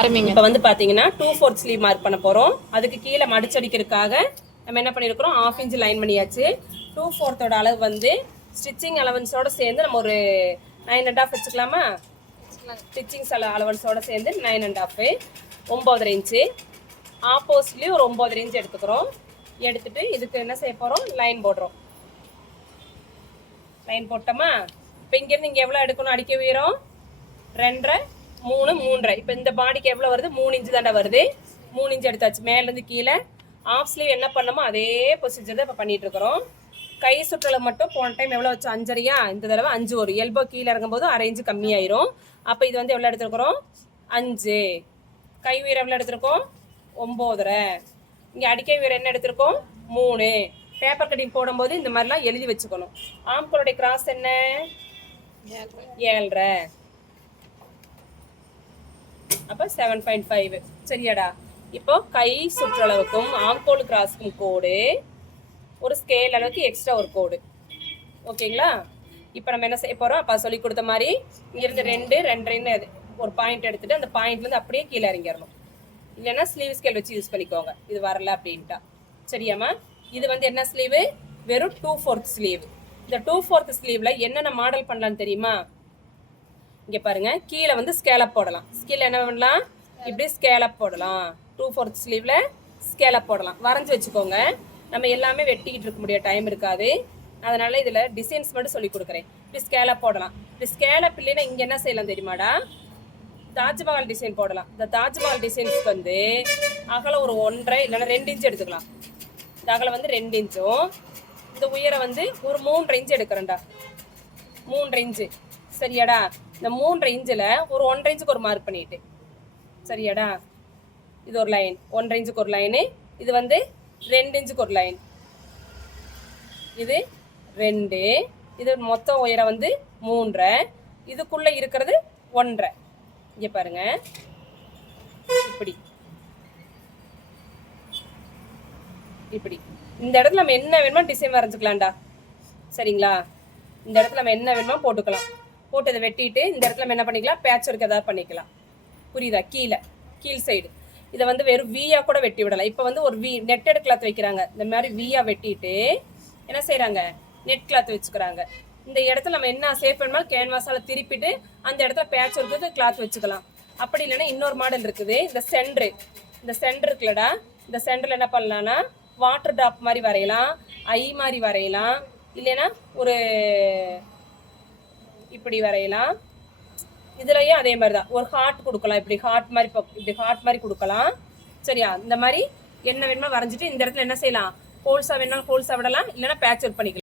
இப்போ வந்து பார்த்தீங்கன்னா 2/4 ஸ்லீவ் மார்க் பண்ண போகிறோம். அதுக்கு கீழே மடிச்சடிக்கிறதுக்காக நம்ம என்ன பண்ணியிருக்கிறோம், 1/2 இன்ச் லைன் பண்ணியாச்சு. 2/4 அளவு வந்து ஸ்டிச்சிங் அலவன்ஸோட சேர்ந்து நம்ம ஒரு 9.5 வச்சுக்கலாமா? ஸ்டிச்சிங் அலவன்ஸோட சேர்ந்து 9.5, 9.5 இன்ச்சு. ஆப்போசிட்லேயும் ஒரு 9.5 இன்ச் எடுத்துக்கிறோம். எடுத்துட்டு இதுக்கு என்ன செய்ய போகிறோம், லைன் போடுறோம். லைன் போட்டோமா? இப்போ இங்கேருந்து இங்கே எவ்வளோ எடுக்கணும் அடிக்க உயரம்? 2.5, 3, 3.5. இப்போ இந்த பாடிக்கு எவ்வளோ வருது? 3 இன்ச்சு தாண்டா வருது. 3 இன்ச்சு எடுத்தாச்சு. மேலேருந்து கீழே ஆஃப் ஸ்லீவ் என்ன பண்ணமோ அதே ப்ரொசீஜர் தான் இப்போ பண்ணிட்டு இருக்கிறோம். கை சுற்றலை மட்டும் போன டைம் எவ்வளோ வச்சோம்? 5.5. இந்த தடவை 5 வரும். எல்போ கீழே இறங்கும்போது 1/2 இன்ச்சு கம்மியாயிரும். அப்போ இது வந்து எவ்வளோ எடுத்துருக்குறோம்? 5. கை உயரம் எவ்வளோ எடுத்திருக்கோம்? 9.5. இங்கே அடிக்கை உயரம் என்ன எடுத்திருக்கோம்? 3. பேப்பர் கட்டிங் போடும்போது இந்த மாதிரிலாம் எழுதி வச்சுக்கணும். ஆம்கோளுடைய கிராஸ் என்ன? 7.5. அப்போ 7.5. சரியாடா? இப்போ கை சுற்றளவுக்கும் ஆம்கோல் கிராஸ்க்கும் கோடு, ஒரு ஸ்கேல் அளவுக்கு எக்ஸ்ட்ரா ஒரு கோடு. ஓகேங்களா? இப்போ நம்ம என்ன செய்ய போகிறோம், அப்போ சொல்லி கொடுத்த மாதிரி இங்கேருந்து 2, 2.5 ஒரு பாயிண்ட் எடுத்துட்டு அந்த பாயிண்ட்லேருந்து அப்படியே கீழே இறங்கிடணும். இல்லைன்னா ஸ்லீவ் ஸ்கேல் வச்சு யூஸ் பண்ணிக்கோங்க, இது வரல அப்படின்ட்டா. சரியாம்மா? இது வந்து என்ன ஸ்லீவு? வெறும் 2/4 ஸ்லீவ். இந்த 2/4 ஸ்லீவ்ல என்னென்ன மாடல் பண்ணலான்னு தெரியுமா? இங்கே பாருங்க, கீழே வந்து ஸ்கேலப் போடலாம். கீழே என்ன பண்ணலாம்? இப்படி ஸ்கேலப் போடலாம். 2/4 ஸ்லீவ்ல ஸ்கேலப் போடலாம். வரைஞ்சி வச்சுக்கோங்க. நம்ம எல்லாமே வெட்டிக்கிட்டு இருக்க முடியாது, டைம் இருக்காது. அதனால இதில் டிசைன்ஸ் மட்டும் சொல்லி கொடுக்குறேன். இப்படி ஸ்கேலப் போடலாம். இப்படி ஸ்கேலப் இல்லைன்னா இங்கே என்ன செய்யலாம் தெரியுமாடா? தாஜ்மஹால் டிசைன் போடலாம். இந்த தாஜ்மஹால் டிசைன்ஸ்க்கு வந்து அகலம் ஒரு 1.5 இல்லைன்னா 2 இன்ச் எடுத்துக்கலாம். இந்த அகலம் வந்து 2 இன்ச்சும், இந்த உயரம் வந்து ஒரு 3.5 இன்ச்சு எடுக்கிறேன்டா. 3.5 இன்ச்சு. சரியாடா? இந்த 3.5 இன்ச்சில் ஒரு 1.5 இன்ச்சுக்கு ஒரு மார்க் பண்ணிட்டு. சரியாடா? இது ஒரு லைன், 1.5 இன்ச்சுக்கு ஒரு லைனு. இது வந்து 2 இன்ச்சுக்கு ஒரு லைன். இது 2. இது மொத்தம் உயரம் வந்து 3.5. இதுக்குள்ளே இருக்கிறது 1.5. இங்கே பாருங்க, இப்படி இப்படி. இந்த இடத்துல நம்ம என்ன வேணுமோ டிசைன் வரைஞ்சிக்கலாம்டா. சரிங்களா? இந்த இடத்துல நம்ம என்ன வேணுமோ போட்டுக்கலாம். போட்டு இதை வெட்டிட்டு இந்த இடத்துல நம்ம என்ன பண்ணிக்கலாம், பேட்ச் ஒர்க் ஏதாவது பண்ணிக்கலாம். புரியுதா? கீழ் சைடு இதை வந்து வெறும் வீயா கூட வெட்டி விடலாம். இப்போ வந்து ஒரு நெட்டட் கிளாத் வைக்கிறாங்க. இந்த மாதிரி வீயா வெட்டிட்டு என்ன செய்யறாங்க, நெட் கிளாத் வச்சுக்கிறாங்க. இந்த இடத்துல நம்ம என்ன சேஃப் வேணுமா கேன்வாஸால திருப்பிட்டு அந்த இடத்துல பேட்ச் ஒர்க்கு கிளாத் வச்சுக்கலாம். அப்படி இல்லைன்னா இன்னொரு மாடல் இருக்குது. இந்த சென்டர் இருக்குல்லடா, இந்த சென்டர்ல என்ன பண்ணலாம்னா வாட்டர் ட்ராப் மாதிரி வரையலாம், ஐ மாதிரி வரையலாம், இல்லைன்னா ஒரு இப்படி வரையலாம். இதுலயும் அதே மாதிரி தான் ஒரு ஹார்ட் கொடுக்கலாம். இப்படி ஹார்ட் மாதிரி கொடுக்கலாம். சரியா? இந்த மாதிரி என்ன வேணுமோ வரைஞ்சிட்டு இந்த இடத்துல என்ன செய்யலாம், ஹோல்ஸா வேணாலும் ஹோல்ஸா விடலாம், இல்லைன்னா பேட்ச் ஒர்க் பண்ணிக்கலாம்.